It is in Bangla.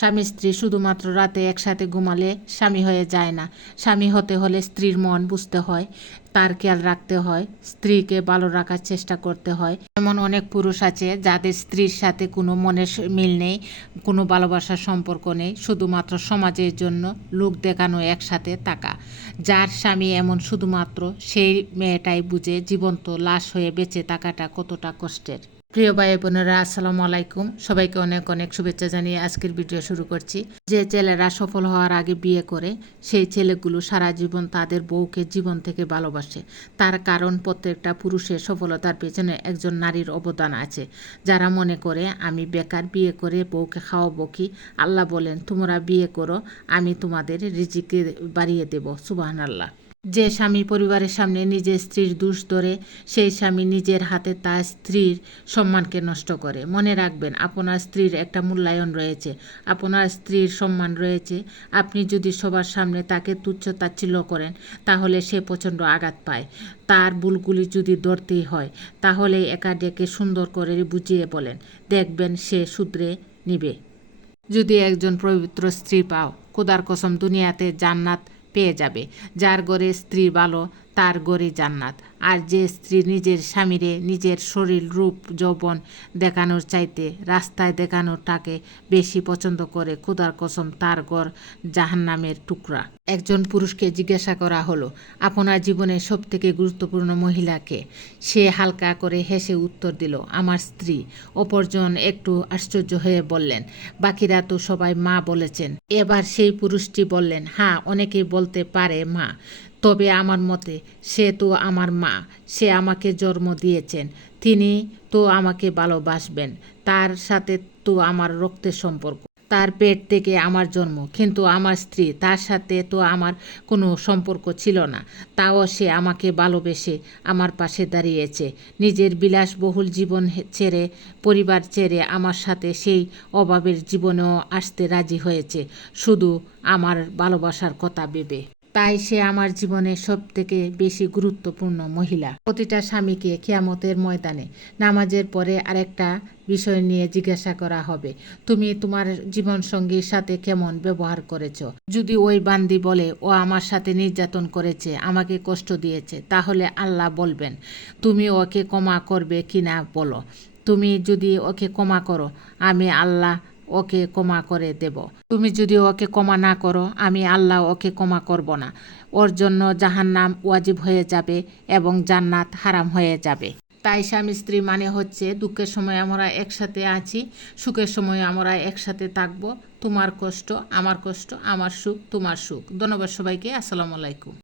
স্বামী স্ত্রী শুধুমাত্র রাতে একসাথে ঘুমালে স্বামী হয়ে যায় না। স্বামী হতে হলে স্ত্রীর মন বুঝতে হয়, তার খেয়াল রাখতে হয়, স্ত্রীকে ভালো রাখার চেষ্টা করতে হয়। এমন অনেক পুরুষ আছে যাদের স্ত্রীর সাথে কোনো মনের মিল নেই, কোনো ভালোবাসার সম্পর্ক নেই, শুধুমাত্র সমাজের জন্য লোক দেখানো একসাথে থাকা। যার স্বামী এমন শুধুমাত্র সেই মেয়েটাই বুঝে জীবন্ত লাশ হয়ে বেঁচে থাকাটা কতটা কষ্টের। প্রিয় ভাই বোনেরা, আসসালামু আলাইকুম। সবাইকে অনেক অনেক শুভেচ্ছা জানিয়ে আজকের ভিডিও শুরু করছি। যে ছেলেরা সফল হওয়ার আগে বিয়ে করে, সেই ছেলেগুলো সারা জীবন তাদের বউকে জীবন থেকে ভালোবাসে। তার কারণ প্রত্যেকটা পুরুষের সফলতার পেছনে একজন নারীর অবদান আছে। যারা মনে করে আমি বেকার, বিয়ে করে বউকে খাওয়াবো কি, আল্লাহ বলেন তোমরা বিয়ে করো, আমি তোমাদের রিজিকে বাড়িয়ে দেব। সুবহানাল্লাহ। যে স্বামী পরিবারের সামনে নিজের স্ত্রীর দোষ ধরে, সেই স্বামী নিজের হাতে তার স্ত্রীর সম্মানকে নষ্ট করে। মনে রাখবেন, আপনার স্ত্রীর একটা মূল্যায়ন রয়েছে, আপনার স্ত্রীর সম্মান রয়েছে। আপনি যদি সবার সামনে তাকে তুচ্ছ তাচ্ছিল্য করেন, তাহলে সে প্রচণ্ড আঘাত পায়। তার ভুলগুলি যদি ধরতেই হয়, তাহলে একা ডেকে সুন্দর করে বুঝিয়ে বলেন, দেখবেন সে শুধরে নিবে। যদি একজন পবিত্র স্ত্রী পাও, খোদার কসম দুনিয়াতে জান্নাত পেয়ে যাবে। যার ঘরে স্ত্রী ভালো, তার ঘরে জান্নাত। আর যে স্ত্রী নিজের স্বামীরে নিজের শরীর, রূপ, যৌবন দেখানোর চাইতে রাস্তায় দেখানোটাকে বেশি পছন্দ করে, খোদার কসম তার ঘর জাহান্নামের টুকরা। একজন পুরুষকে জিজ্ঞাসা করা হলো, আপনার জীবনের সবথেকে গুরুত্বপূর্ণ মহিলাকে? সে হালকা করে হেসে উত্তর দিল, আমার স্ত্রী। অপরজন একটু আশ্চর্য হয়ে বললেন, বাকিরা তো সবাই মা বলেছেন। এবার সেই পুরুষটি বললেন, হ্যাঁ, অনেকেই বলতে পারে মা, তবে আমার মতে সে তো আমার মা। সে আমাকে জন্ম দিয়েছেন, তিনি তো আমাকে ভালোবাসবেন। তার সাথে তো আমার রক্তের সম্পর্ক, তার পেট থেকে আমার জন্ম। কিন্তু আমার স্ত্রী, তার সাথে তো আমার কোনো সম্পর্ক ছিল না, তাও সে আমাকে ভালোবেসে আমার পাশে দাঁড়িয়েছে। নিজের বিলাসবহুল জীবন ছেড়ে, পরিবার ছেড়ে আমার সাথে সেই অভাবের জীবনেও আসতে রাজি হয়েছে, শুধু আমার ভালোবাসার কথা ভেবে। তাই সে আমার জীবনে সবথেকে বেশি গুরুত্বপূর্ণ মহিলা। প্রতিটা স্বামীকে কিয়ামতের ময়দানে নামাজের পরে আরেকটা বিষয় নিয়ে জিজ্ঞাসা করা হবে, তুমি তোমার জীবনসঙ্গীর সাথে কেমন ব্যবহার করেছো? যদি ওই বান্দি বলে, ও আমার সাথে নির্যাতন করেছে, আমাকে কষ্ট দিয়েছে, তাহলে আল্লাহ বলবেন, তুমি ওকে ক্ষমা করবে কিনা বলো। তুমি যদি ওকে ক্ষমা করো, আমি আল্লাহ ওকে ক্ষমা করে দেব। তুমি যদি ওকে ক্ষমা না করো, আমি আল্লাহ ওকে ক্ষমা করব না। ওর জন্য জাহান্নাম ওয়াজিব হয়ে যাবে এবং জান্নাত হারাম হয়ে যাবে। তাই স্বামী স্ত্রী মানে হচ্ছে, দুঃখের সময় আমরা একসাথে আছি, সুখের সময় আমরা একসাথে থাকবো। তোমার কষ্ট আমার কষ্ট, আমার সুখ তোমার সুখ। ধন্যবাদ সবাইকে। আসসালামু আলাইকুম।